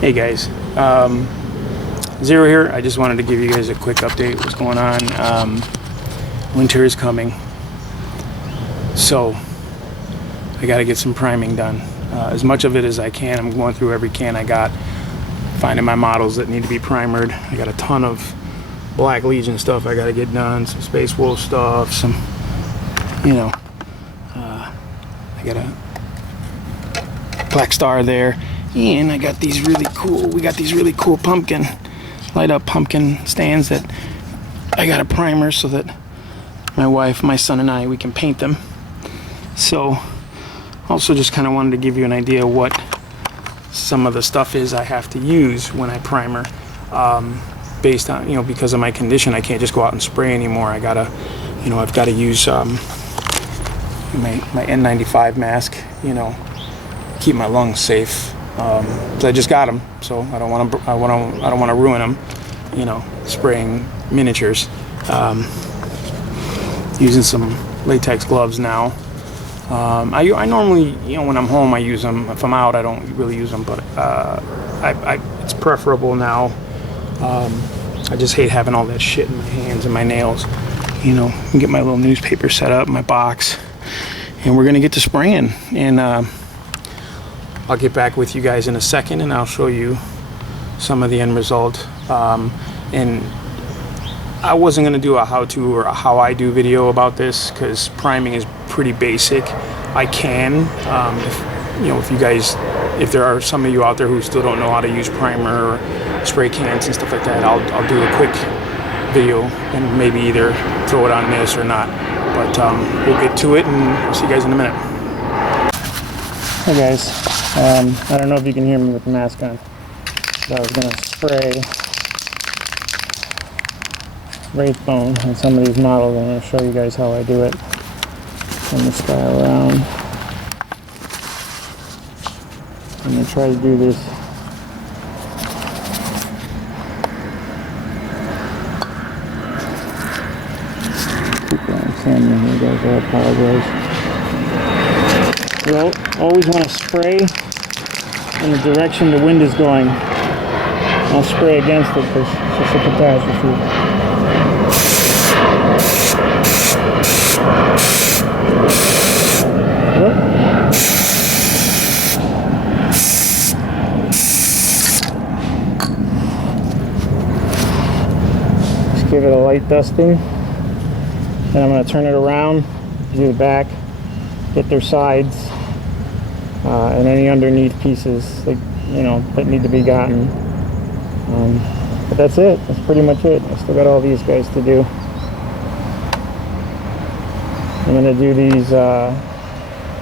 Hey guys, Zero here. I just wanted to give you guys a quick update. What's going on? Winter is coming, so I got to get some priming done. As much of it as I can. I'm going through every can I got, finding my models that need to be primered. I got a ton of Black Legion stuff I got to get done, some Space Wolf stuff, some, I got a Black Star there. And I got these really cool, pumpkin, light up pumpkin stands that I got a primer so that my wife, my son, and I, we can paint them. So also just kind of wanted to give you an idea of what some of the stuff is I have to use when I primer, based on, because of my condition, I can't just go out and spray anymore. I gotta, I've got to use my N95 mask, keep my lungs safe. I just got them, so I don't want to ruin them. Spraying miniatures. Using some latex gloves now. I normally, when I'm home, I use them. If I'm out, I don't really use them, but it's preferable now. I just hate having all that shit in my hands and my nails. And get my little newspaper set up, my box, and we're gonna get to spraying. And I'll get back with you guys in a second, and I'll show you some of the end result. And I wasn't gonna do a how-to or a how I do video about this because priming is pretty basic. I can, if you guys, if there are some of you out there who still don't know how to use primer or spray cans and stuff like that, I'll do a quick video and maybe either throw it on this or not. But we'll get to it, and I'll see you guys in a minute. Hey guys, I don't know if you can hear me with the mask on, but I was going to spray Wraith Bone on some of these models. I'm going to show you guys how I do it. Turn this guy around. I'm going to try to do this keep on sanding here guys, I apologize. Well, always want to spray in the direction the wind is going. I'll spray against it because it's just a catastrophe. Whoop. Just give it a light dusting. Then I'm going to turn it around, do the back, get their sides, and any underneath pieces that need to be gotten. But that's it. That's pretty much it. I still got all these guys to do. I'm going to do these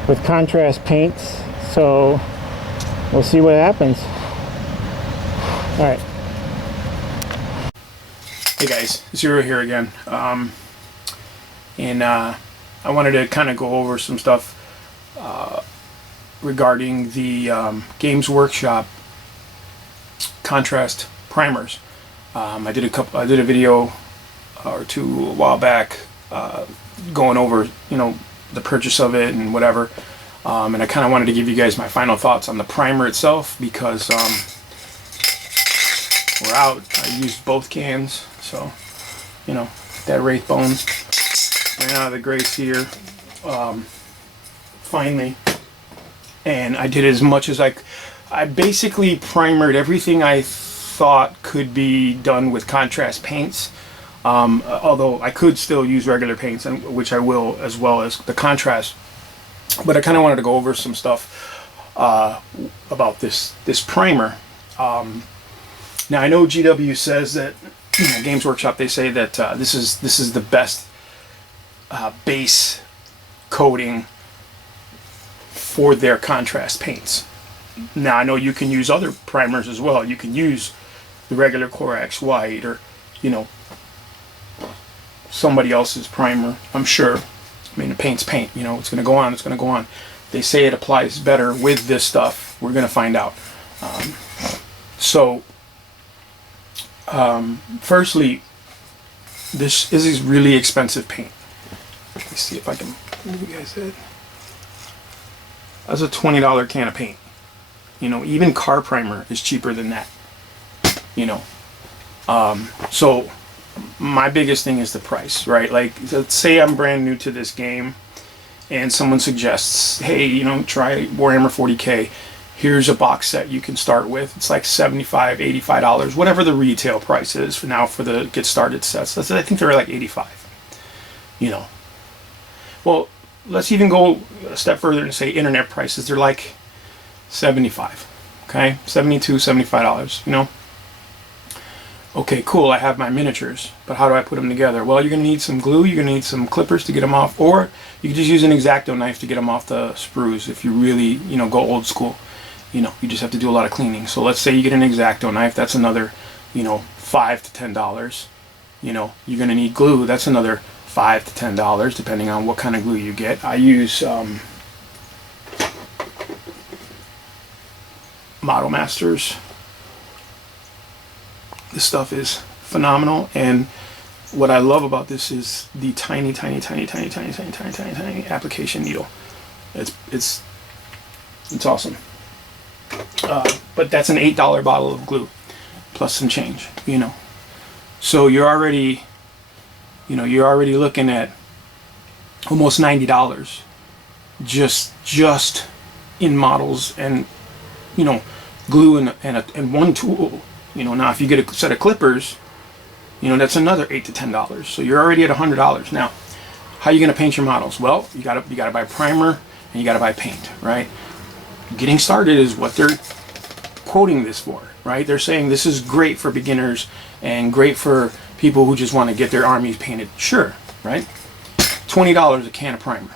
with contrast paints, so we'll see what happens. All right. Hey guys, Zero here again. And I wanted to kind of go over some stuff regarding the Games Workshop contrast primers. I did a video or two a while back going over the purchase of it and whatever, and I kind of wanted to give you guys my final thoughts on the primer itself because we're out. I used both cans, so that Wraith Bone ran out of the grace here finally, and I did as much as I basically primered everything I thought could be done with contrast paints, although I could still use regular paints, which I will, as well as the contrast. But I kind of wanted to go over some stuff about this primer. Now I know GW says that Games Workshop, they say that this is the best base coating for their contrast paints. Now I know you can use other primers as well. You can use the regular Corax White or somebody else's primer, I'm sure. I mean, paint's paint, it's going to go on, it's going to go on. They say it applies better with this stuff. We're going to find out. Firstly, this is really expensive paint. Let me see if I can move you guys in. That's a $20 can of paint. You know, even car primer is cheaper than that. You know, so my biggest thing is the price, right? Like, let's say I'm brand new to this game and someone suggests, hey, you know, try Warhammer 40K. Here's a box set you can start with. It's like $75, $85, whatever the retail price is for now for the get started sets. I think they're like $85, you know. Well, let's even go a step further and say internet prices. They're like $75, okay? $72, $75, you know. Okay, cool, I have my miniatures, but how do I put them together? Well, you're going to need some glue, you're going to need some clippers to get them off, or you can just use an X-Acto knife to get them off the sprues if you really, you know, go old school. You know, you just have to do a lot of cleaning. So let's say you get an X-Acto knife, that's another, you know, $5 to $10. You know, you're going to need glue, that's another $5 to $10, depending on what kind of glue you get. I use Model Masters. This stuff is phenomenal, and what I love about this is the tiny application needle. It's awesome. But that's an $8 bottle of glue plus some change, you know. So you're already looking at almost $90 just in models and, you know, glue and one tool. You know, now if you get a set of clippers, you know, that's another $8 to $10. So you're already at $100. Now, how are you going to paint your models? Well, you gotta buy primer and you gotta buy paint, right? Getting started is what they're quoting this for, right? They're saying this is great for beginners and great for people who just want to get their armies painted. Sure, right? $20 a can of primer,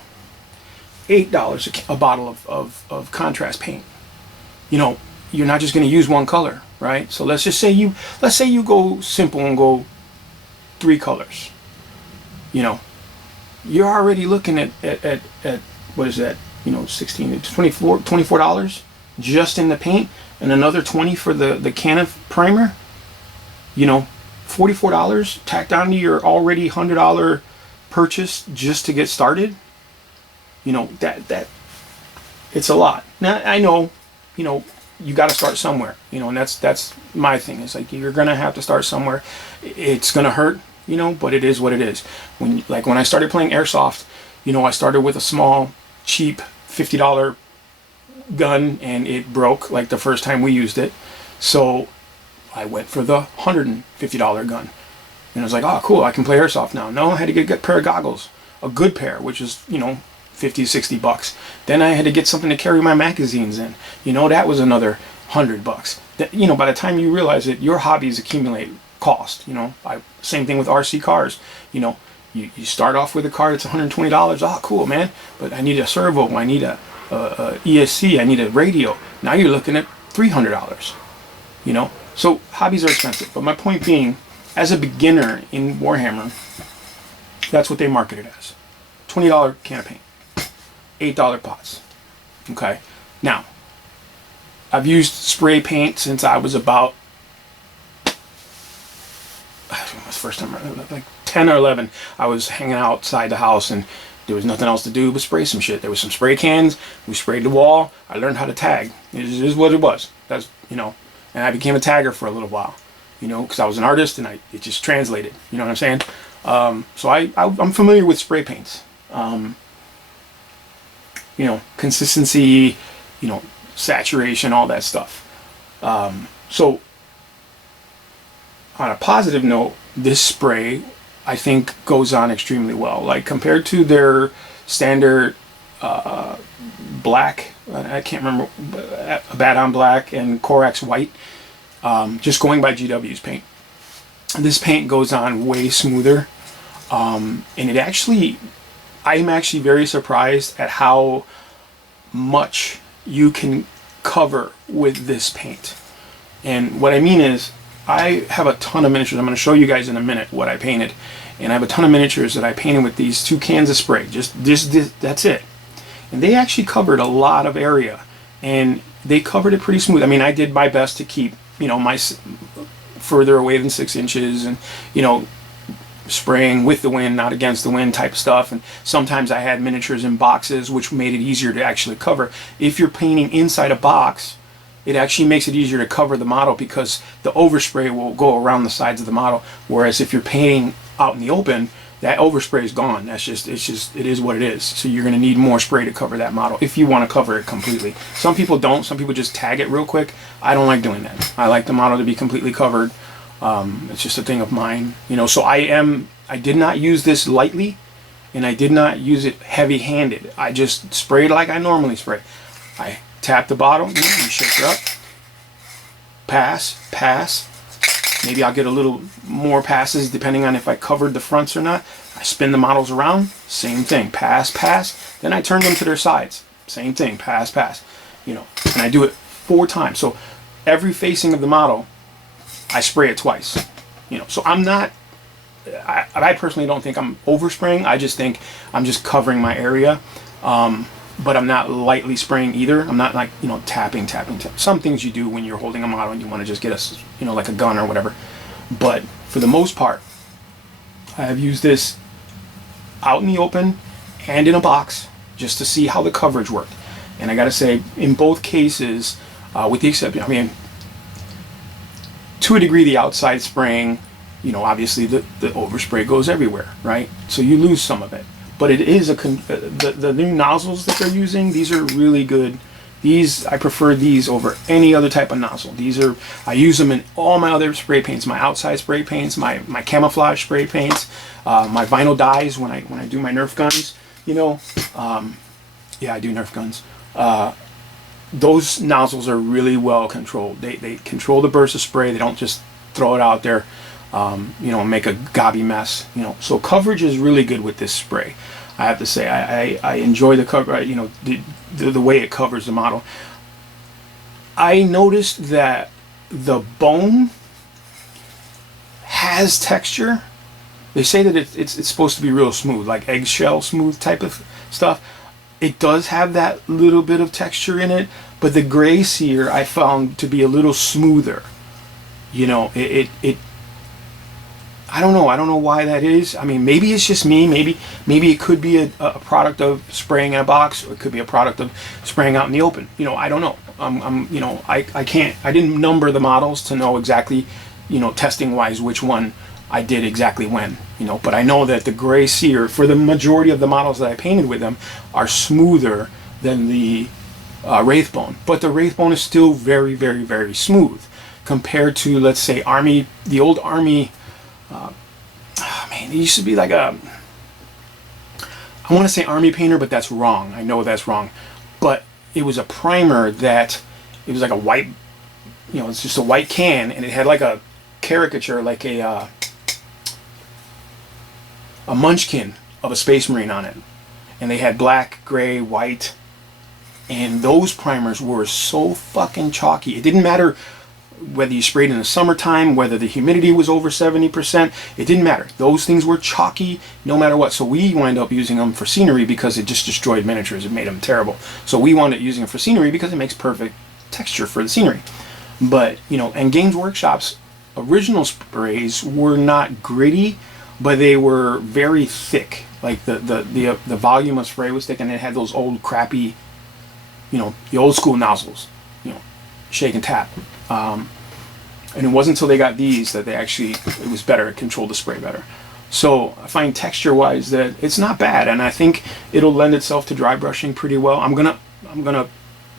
$8 a bottle of contrast paint. You know, you're not just going to use one color, right? So let's say you go simple and go 3 colors. You know, you're already looking at what is that? You know, $24 just in the paint, and another $20 for the can of primer. You know, $44 tacked on to your already $100 purchase just to get started. You know, that it's a lot. Now I know, you know, you got to start somewhere, you know, and that's my thing. It's like you're gonna have to start somewhere. It's gonna hurt, you know, but it is what it is. When I started playing airsoft, you know, I started with a small, cheap $50 gun, and it broke like the first time we used it. So I went for the $150 gun, and I was like, oh, cool, I can play airsoft now. No, I had to get a pair of goggles, a good pair, which is, you know, $50, $60. Then I had to get something to carry my magazines in. You know, that was another $100. That, you know, by the time you realize it, your hobbies accumulate cost. You know, same thing with RC cars. You know, you start off with a car that's $120. Oh, cool, man. But I need a servo. I need a ESC. I need a radio. Now you're looking at $300. You know, so hobbies are expensive. But my point being, as a beginner in Warhammer, that's what they market it as. $20 can of paint. $8 pots. Okay. Now, I've used spray paint since I was about, I think it was first time, like 10 or 11. I was hanging outside the house and there was nothing else to do but spray some shit. There was some spray cans. We sprayed the wall. I learned how to tag. It is what it was. That's, you know, and I became a tagger for a little while, you know, because I was an artist and it just translated. You know what I'm saying? So I'm familiar with spray paints. You know, consistency, you know, saturation, all that stuff. So on a positive note, this spray I think goes on extremely well. Like compared to their standard black, I can't remember, Abaddon black and Corax white, just going by GW's paint. This paint goes on way smoother, and it actually, I'm actually very surprised at how much you can cover with this paint. And what I mean is, I have a ton of miniatures. I'm going to show you guys in a minute what I painted. And I have a ton of miniatures that I painted with these 2 cans of spray. Just this, that's it. And they actually covered a lot of area. And they covered it pretty smooth. I mean, I did my best to keep, you know, my further away than 6 inches, and, you know, spraying with the wind, not against the wind type stuff. And sometimes I had miniatures in boxes, which made it easier to actually cover. If you're painting inside a box, it actually makes it easier to cover the model because the overspray will go around the sides of the model. Whereas if you're painting out in the open, that overspray is gone. It is what it is. So you're going to need more spray to cover that model if you want to cover it completely. Some people don't. Some people just tag it real quick. I don't like doing that. I like the model to be completely covered. It's just a thing of mine, you know. So I did not use this lightly, and I did not use it heavy-handed. I just sprayed like I normally spray. I tap the bottle, you shake it up, pass. Maybe I'll get a little more passes depending on if I covered the fronts or not. I spin the models around, same thing, pass. Then I turn them to their sides, same thing, pass. You know, and I do it 4 times. So every facing of the model, I spray it twice. You know, so I personally don't think I'm overspraying. I just think I'm just covering my area. But I'm not lightly spraying either. I'm not like, you know, tapping. Some things you do when you're holding a model and you want to just get you know, like a gun or whatever. But for the most part, I have used this out in the open and in a box just to see how the coverage worked. And I got to say, in both cases, with the exception, I mean, to a degree, the outside spraying, you know, obviously the overspray goes everywhere, right? So you lose some of it. But it is the new nozzles that they're using. These are really good. I prefer these over any other type of nozzle. I use them in all my other spray paints, my outside spray paints, my camouflage spray paints, my vinyl dyes when I do my Nerf guns. You know, yeah, I do Nerf guns. Those nozzles are really well controlled. They control the burst of spray. They don't just throw it out there. You know, make a gobby mess, you know. So coverage is really good with this spray. I have to say, I enjoy the cover, you know, the way it covers the model. I noticed that the bone has texture. They say that it's supposed to be real smooth, like eggshell smooth type of stuff. It does have that little bit of texture in it, but the gray sear I found to be a little smoother. You know, I don't know why that is. I mean, maybe it's just me. Maybe it could be a product of spraying in a box, or it could be a product of spraying out in the open. You know, I don't know. You know, I didn't number the models to know exactly, you know, testing wise which one I did exactly when. You know, but I know that the gray sear for the majority of the models that I painted with them are smoother than the wraith bone. But the wraith bone is still very, very, very smooth compared to, let's say, the old Army. Man, it used to be like I want to say Army painter, but that's wrong. I know that's wrong. But it was a primer that, it was like a white, you know, it's just a white can, and it had like a caricature, like a munchkin of a Space Marine on it. And they had black, gray, white, and those primers were so fucking chalky. It didn't matter whether you sprayed in the summertime, whether the humidity was over 70%, it didn't matter. Those things were chalky no matter what. So we wind up using them for scenery because it just destroyed miniatures. It made them terrible. So we wound up using them for scenery because it makes perfect texture for the scenery. But, you know, and Games Workshop's original sprays were not gritty, but they were very thick. Like the volume of spray was thick, and it had those old crappy, you know, the old school nozzles, you know, shake and tap. And it wasn't until they got these that it was better. It controlled the spray better. So I find texture-wise that it's not bad, and I think it'll lend itself to dry brushing pretty well. I'm gonna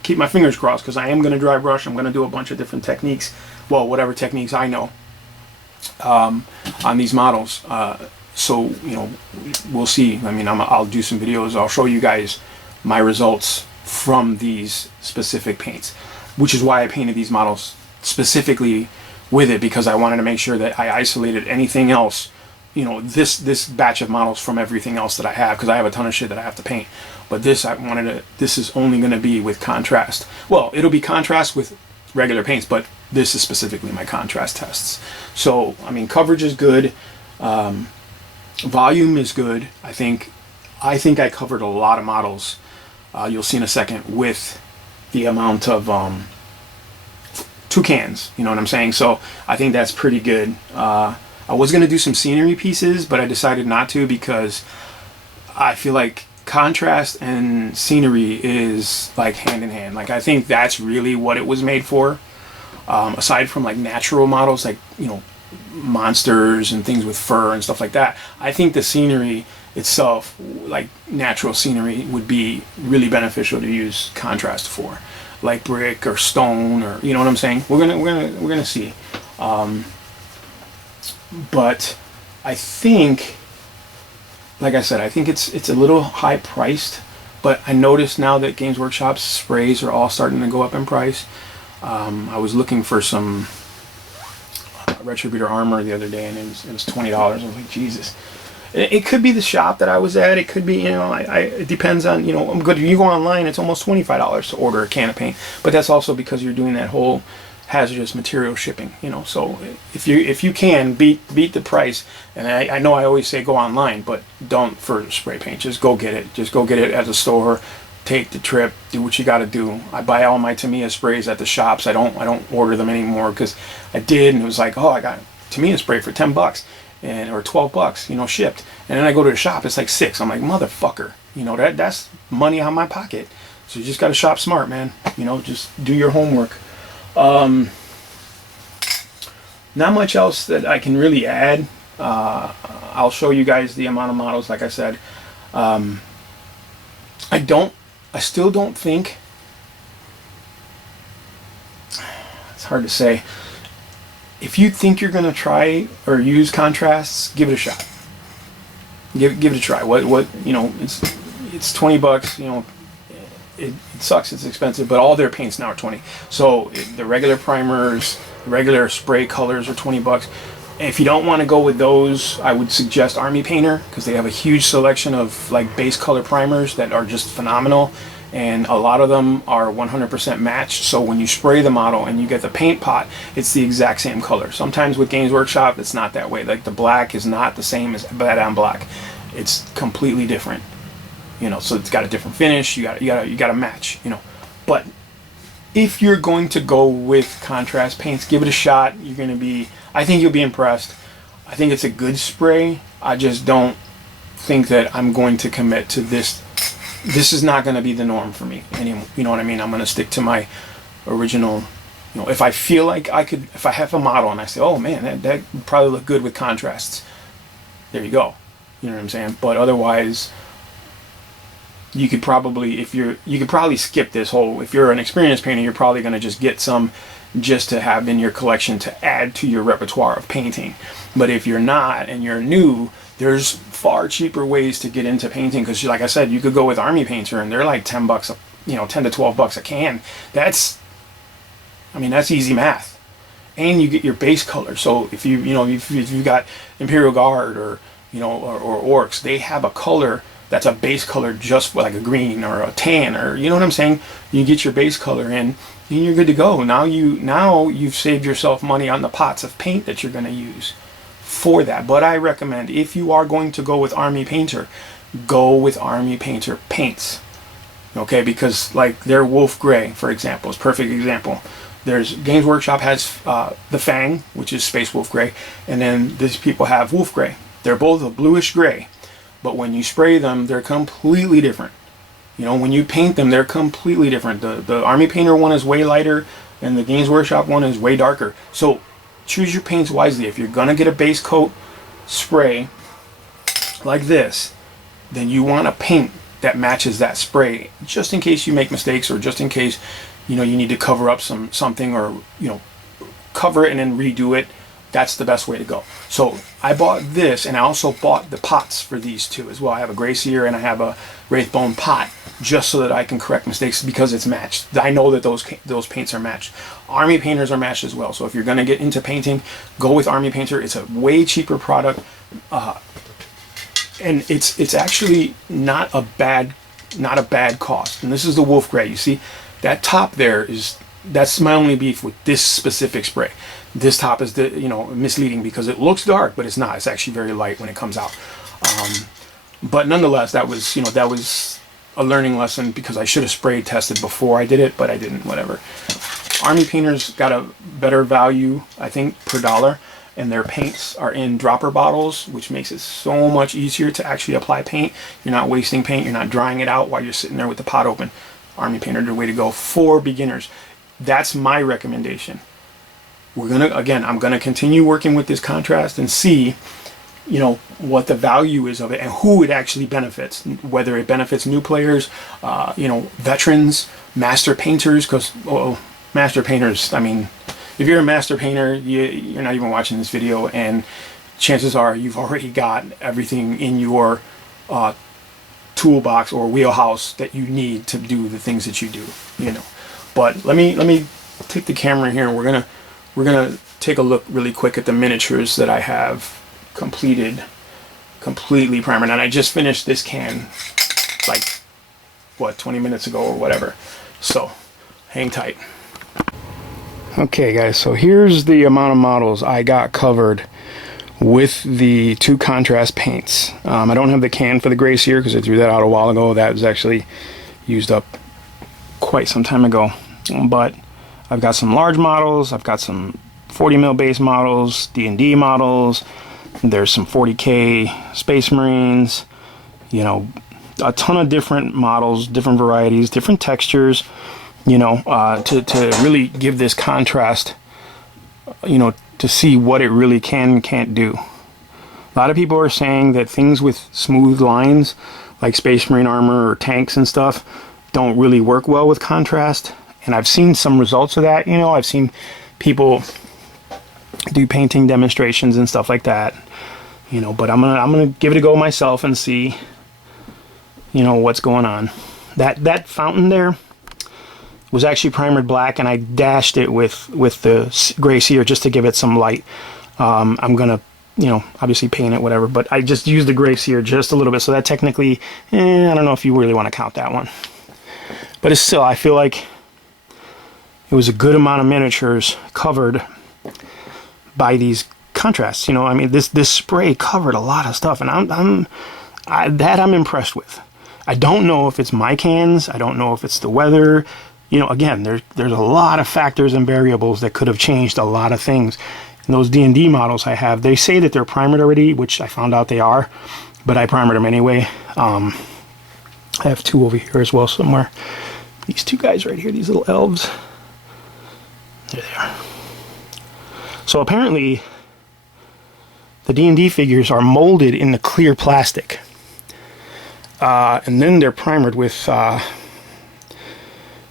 keep my fingers crossed because I am gonna dry brush. I'm gonna do a bunch of different techniques. Well, whatever techniques I know on these models. So you know, we'll see. I mean, I'll do some videos. I'll show you guys my results from these specific paints, which is why I painted these models specifically with it, because I wanted to make sure that I isolated anything else, you know, this batch of models from everything else that I have, because I have a ton of shit that I have to paint. But this is only going to be with contrast. Well, it'll be contrast with regular paints, but this is specifically my contrast tests. So I mean, coverage is good, volume is good. I think I covered a lot of models. You'll see in a second with the amount of 2 cans, you know what I'm saying? So I think that's pretty good. I was going to do some scenery pieces, but I decided not to because I feel like contrast and scenery is like hand in hand. Like I think that's really what it was made for. Aside from like natural models, like, you know, monsters and things with fur and stuff like that, I think the scenery itself, like natural scenery, would be really beneficial to use contrast for, like brick or stone, or, you know what I'm saying. We're gonna see. But I think, like I said, I think it's a little high priced. But I noticed now that Games Workshop's sprays are all starting to go up in price. I was looking for some Retributor armor the other day, and it was $20. I was like, Jesus. It could be the shop that I was at. It could be, you know, it depends on, you know, I'm good. You go online, it's almost $25 to order a can of paint. But that's also because you're doing that whole hazardous material shipping, you know. So if you can beat the price, and I know I always say go online, but don't for spray paint. Just go get it. Just go get it at the store. Take the trip. Do what you got to do. I buy all my Tamiya sprays at the shops. I don't order them anymore, because I did, and it was like, oh, I got Tamiya spray for $10 or $12, you know, shipped. And then I go to the shop, it's like $6. I'm like, motherfucker, you know, that's money out of my pocket. So you just got to shop smart, man. You know, just do your homework. Not much else that I can really add. I'll show you guys the amount of models, like I said. I still don't think, it's hard to say. If you think you're going to try or use contrasts, give it a shot. Give it a try. What you know, it's $20, you know. It sucks, it's expensive, but all their paints now are 20. So the regular primers, regular spray colors are $20. And if you don't want to go with those, I would suggest Army Painter, because they have a huge selection of like base color primers that are just phenomenal, and a lot of them are 100% matched. So when you spray the model and you get the paint pot, it's the exact same color. Sometimes with Games Workshop, it's not that way. Like the black is not the same as that on black. It's completely different. You know, so it's got a different finish. You got to match. You know, but if you're going to go with contrast paints, give it a shot. You're going to be, I think you'll be impressed. I think it's a good spray. I just don't think that I'm going to commit to this. This is not going to be the norm for me anymore. You know what I mean? I'm going to stick to my original. You know, if I feel like I could, if I have a model and I say, oh man, that would probably look good with contrasts, there you go. You know what I'm saying? But otherwise, you could probably, you could probably skip this whole, if you're an experienced painter, you're probably going to just get some just to have in your collection to add to your repertoire of painting. But if you're not and you're new, there's far cheaper ways to get into painting, because like I said, you could go with Army Painter and they're like $10, you know, 10 to 12 bucks a can. That's easy math. And you get your base color. So if you got Imperial Guard or, you know, or Orcs, they have a color that's a base color, just like a green or a tan, or, you know what I'm saying? You get your base color in and you're good to go. Now you've saved yourself money on the pots of paint that you're going to use for that. But I recommend, if you are going to go with Army Painter, go with Army Painter paints. Okay, because like their Wolf Gray, for example, is a perfect example. There's Games Workshop has the Fang, which is Space Wolf Gray, and then these people have Wolf Gray. They're both a bluish gray, but when you spray them, they're completely different. You know, when you paint them, they're completely different. The Army Painter one is way lighter, and the Games Workshop one is way darker. So choose your paints wisely. If you're gonna get a base coat spray like this, then you want a paint that matches that spray, just in case you make mistakes, or just in case, you know, you need to cover up something, or, you know, cover it and then redo it. That's the best way to go. So I bought this, and I also bought the pots for these two as well. I have a Gray Seer and I have a Wraithbone pot, just so that I can correct mistakes, because it's matched. I know that those paints are matched. Army Painters are matched as well. So if you're going to get into painting, go with Army Painter. It's a way cheaper product, and it's actually not a bad cost. And this is the Wolf Gray. You see that top there that's my only beef with this specific spray. This top is misleading, because it looks dark, but it's not. It's actually very light when it comes out. But nonetheless, that was a learning lesson, because I should have spray tested before I did it, but I didn't. Whatever. Army Painters got a better value, I think, per dollar. and their paints are in dropper bottles, which makes it so much easier to actually apply paint. You're not wasting paint, you're not drying it out while you're sitting there with the pot open. Army Painter, the way to go for beginners. That's my recommendation. I'm gonna continue working with this contrast and see, you know, what the value is of it and who it actually benefits. Whether it benefits new players, you know, veterans, master painters. Because master painters, I mean, if you're a master painter, you're not even watching this video, and chances are you've already got everything in your toolbox or wheelhouse that you need to do the things that you do, you know. But let me take the camera here, and we're gonna take a look really quick at the miniatures that I have completely primered. And I just finished this can like what, 20 minutes ago or whatever. So hang tight. Okay guys, so here's the amount of models I got covered with the 2 contrast paints. I don't have the can for the Gray Seer because I threw that out a while ago. That was actually used up quite some time ago. But I've got some large models, I've got some 40 mil base models, D&D models, there's some 40K Space Marines, you know, a ton of different models, different varieties, different textures, you know, to really give this contrast, you know, to see what it really can and can't do. A lot of people are saying that things with smooth lines, like Space Marine armor or tanks and stuff, don't really work well with contrast. And I've seen some results of that, you know. I've seen people do painting demonstrations and stuff like that, you know. But I'm gonna give it a go myself and see, you know, what's going on. That fountain there was actually primered black, and I dashed it with the Gray Seer just to give it some light. I'm gonna, you know, obviously paint it, whatever, but I just used the Gray Seer just a little bit, so that technically, I don't know if you really want to count that one. But it's still, I feel like it was a good amount of miniatures covered by these contrasts. You know, I mean, this spray covered a lot of stuff, and I'm impressed with. I don't know if it's my cans. I don't know if it's the weather. You know, again, there's a lot of factors and variables that could have changed a lot of things. And those D&D models I have, they say that they're primered already, which I found out they are, but I primered them anyway. I have 2 over here as well somewhere. These 2 guys right here, these little elves. There they are. So apparently, the D&D figures are molded in the clear plastic. And then they're primered with,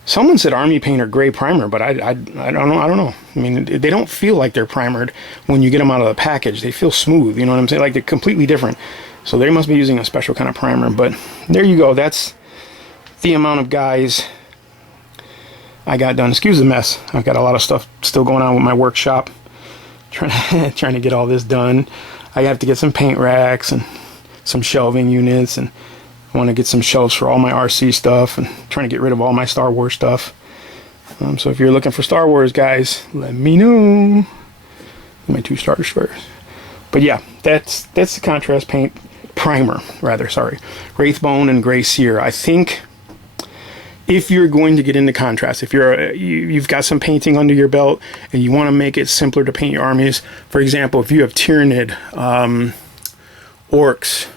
someone said Army Painter gray primer, but I don't know. I mean, they don't feel like they're primered when you get them out of the package. They feel smooth, you know what I'm saying? Like they're completely different. So they must be using a special kind of primer. But there you go. That's the amount of guys I got done. Excuse the mess. I've got a lot of stuff still going on with my workshop. Trying to get all this done. I have to get some paint racks and some shelving units, and I want to get some shelves for all my RC stuff, and trying to get rid of all my Star Wars stuff. So if you're looking for Star Wars, guys, let me know. My 2 Star Destroyers. But yeah, that's the contrast paint primer, rather. Sorry, Wraithbone and Gray Seer. I think if you're going to get into contrast, if you've got some painting under your belt and you want to make it simpler to paint your armies, for example, if you have Tyranid, Orcs,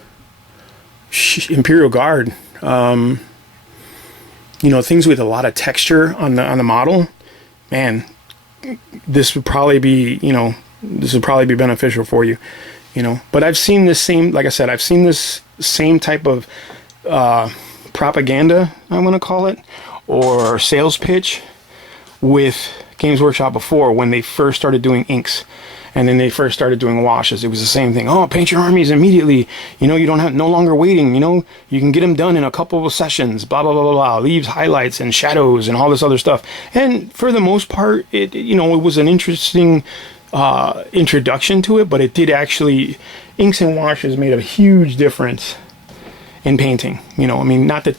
Imperial Guard, you know, things with a lot of texture on the model, man, this would probably be, you know, this would probably be beneficial for you, you know. But I've seen this same, like I said, I've seen this same type of propaganda, I want to call it, or sales pitch with Games Workshop before, when they first started doing inks, and then they first started doing washes. It was the same thing. Oh, paint your armies immediately. You know, you don't have no longer waiting. You know, you can get them done in a couple of sessions. Blah blah blah blah blah. Leaves, highlights, and shadows, and all this other stuff. And for the most part, it, you know, it was an interesting introduction to it, but it did actually, inks and washes made a huge difference in painting. You know, I mean, not that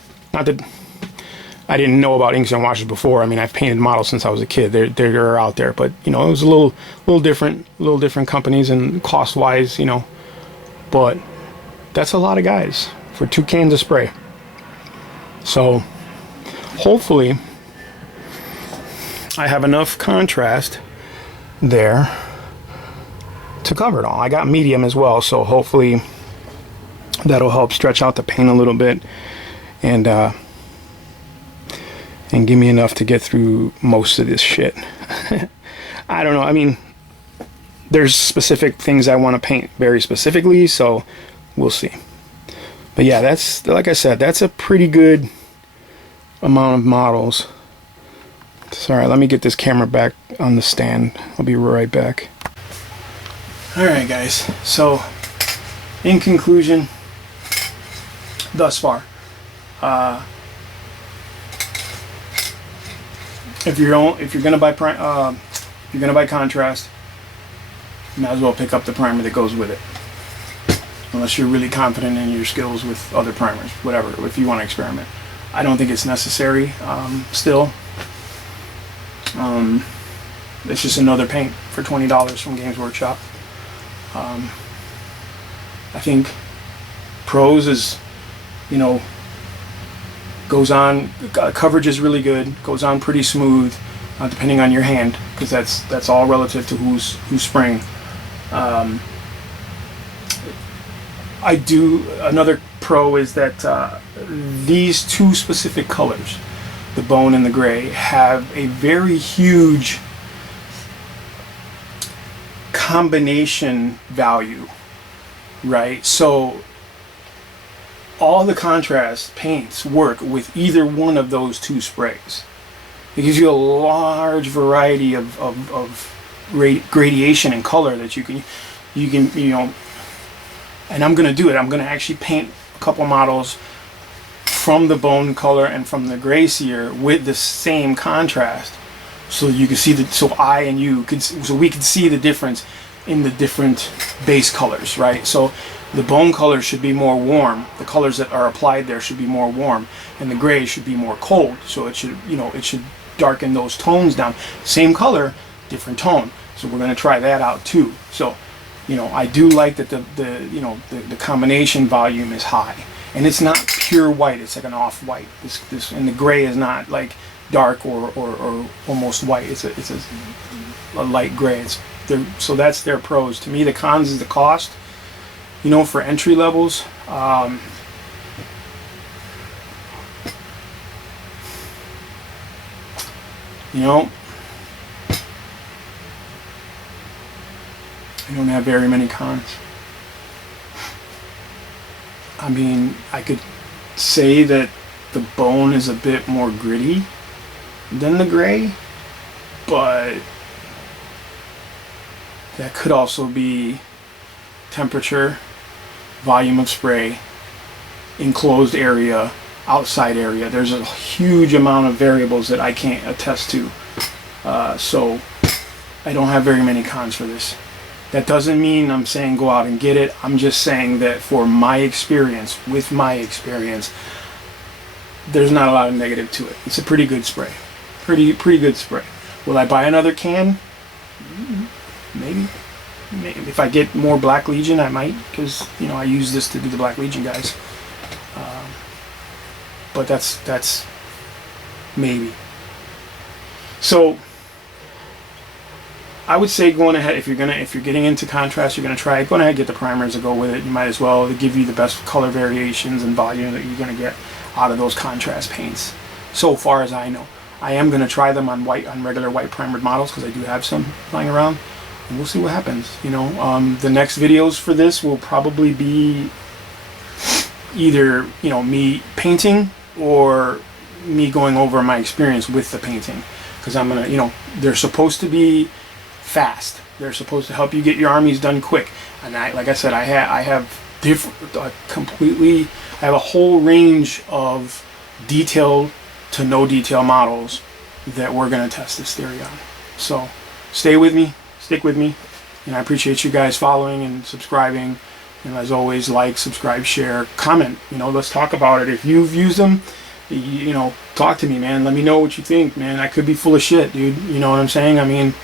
I didn't know about inks and washes before. I mean, I've painted models since I was a kid. They're out there, but you know, it was a little different companies and cost wise, you know. But that's a lot of guys for 2 cans of spray. So hopefully I have enough contrast there to cover it all. I got medium as well, so hopefully that'll help stretch out the paint a little bit and give me enough to get through most of this shit. I don't know. I mean, there's specific things I want to paint very specifically, so we'll see. But yeah, that's, like I said, that's a pretty good amount of models. Sorry, let me get this camera back on the stand. I'll be right back. Alright guys, so in conclusion, thus far, if you're gonna buy contrast, you might as well pick up the primer that goes with it. Unless you're really confident in your skills with other primers, whatever, if you want to experiment. I don't think it's necessary still. It's just another paint for $20 from Games Workshop. I think pros is, you know, goes on, coverage is really good, goes on pretty smooth, depending on your hand, because that's all relative to who's spraying. Another pro is that these two specific colors, the bone and the gray, have a very huge combination value, right? So all the contrast paints work with either one of those two sprays. It gives you a large variety of gradation and color that you can, you know, and I'm going to do it. I'm going to actually paint a couple models from the bone color and from the gray sear with the same contrast, so you can see so we can see the difference in the different base colors, right? So the bone color should be more warm. The colors that are applied there should be more warm, and the gray should be more cold. So it should, you know, it should darken those tones down. Same color, different tone. So we're going to try that out too. So, you know, I do like that the combination volume is high, and it's not pure white. It's like an off-white. This and the gray is not like dark or almost white. It's a light gray. So that's their pros. To me, the cons is the cost. You know, for entry levels, you know, I don't have very many cons. I mean, I could say that the bone is a bit more gritty than the gray, but that could also be temperature, volume of spray, enclosed area, outside area. There's a huge amount of variables that I can't attest to. So I don't have very many cons for this. That doesn't mean I'm saying go out and get it. I'm just saying that for my experience, with my experience, there's not a lot of negative to it. It's a pretty good spray. Pretty good spray. Will I buy another can? Maybe. If I get more Black Legion, I might, because, you know, I use this to do the Black Legion guys. But that's maybe. So I would say going ahead, if you're getting into contrast, you're gonna try it, go ahead and get the primers to go with it. You might as well. They give you the best color variations and volume that you're gonna get out of those contrast paints. So far as I know, I am gonna try them on regular white primered models, because I do have some lying around, and we'll see what happens. You know, the next videos for this will probably be either, you know, me painting or me going over my experience with the painting, because I'm gonna, you know, they're supposed to be fast. They're supposed to help you get your armies done quick. And like I said, I have a whole range of detailed to no detail models that we're going to test this theory on. So stay with me, stick with me, and I appreciate you guys following and subscribing. And as always, like, subscribe, share, comment. You know, let's talk about it. If you've used them, you know, talk to me, man. Let me know what you think, man. I could be full of shit, dude. You know what I'm saying? I mean,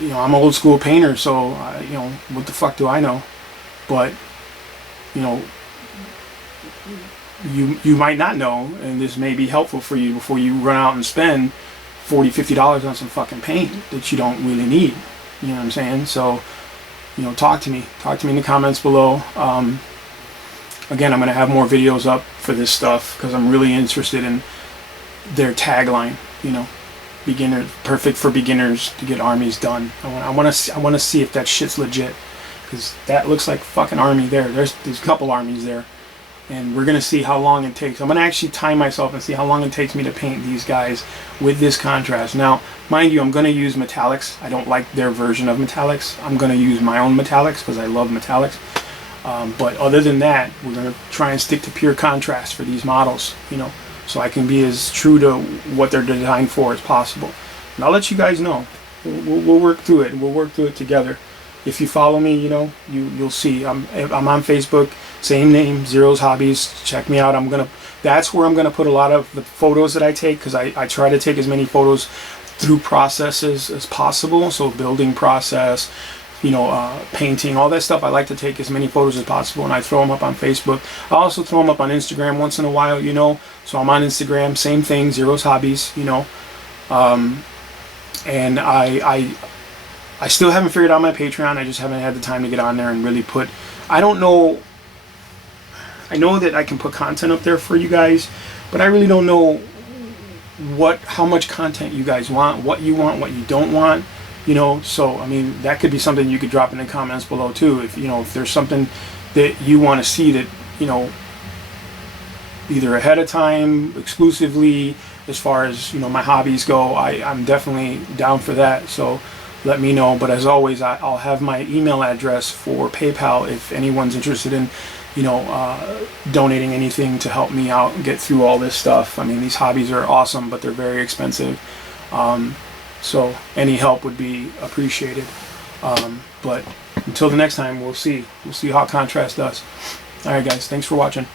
you know, I'm an old school painter, so you know, what the fuck do I know? But you know, you might not know, and this may be helpful for you before you run out and spend $40-50 on some fucking paint that you don't really need. You know what I'm saying? So you know, talk to me in the comments below. Again, I'm going to have more videos up for this stuff because I'm really interested in their tagline, you know, beginner, perfect for beginners to get armies done. I want to see if that shit's legit, because that looks like fucking army there. There's a couple armies there, and we're going to see how long it takes. I'm going to actually time myself and see how long it takes me to paint these guys with this contrast. Now, mind you, I'm going to use metallics. I don't like their version of metallics. I'm going to use my own metallics because I love metallics. But other than that, we're going to try and stick to pure contrast for these models, you know, so I can be as true to what they're designed for as possible. And I'll let you guys know. We'll work through it, and we'll work through it together. If you follow me, you know, you'll see. I'm on Facebook, same name, Zero's Hobbies. Check me out. That's where I'm gonna put a lot of the photos that I take, because I try to take as many photos through processes as possible. So building process, you know, painting, all that stuff. I like to take as many photos as possible, and I throw them up on Facebook. I also throw them up on Instagram once in a while, you know. So I'm on Instagram, same thing, Zero's Hobbies, you know. And I still haven't figured out my Patreon. I just haven't had the time to get on there and really put. I don't know. I know that I can put content up there for you guys, but I really don't know how much content you guys want, what you don't want. You know, so I mean, that could be something you could drop in the comments below too. If you know, if there's something that you want to see that, you know, either ahead of time, exclusively, as far as, you know, my hobbies go, I'm definitely down for that. So let me know. But as always, I'll have my email address for PayPal if anyone's interested in, you know, donating anything to help me out and get through all this stuff. I mean, these hobbies are awesome, but they're very expensive. So any help would be appreciated. But until the next time, we'll see how contrast does. All right, guys, thanks for watching.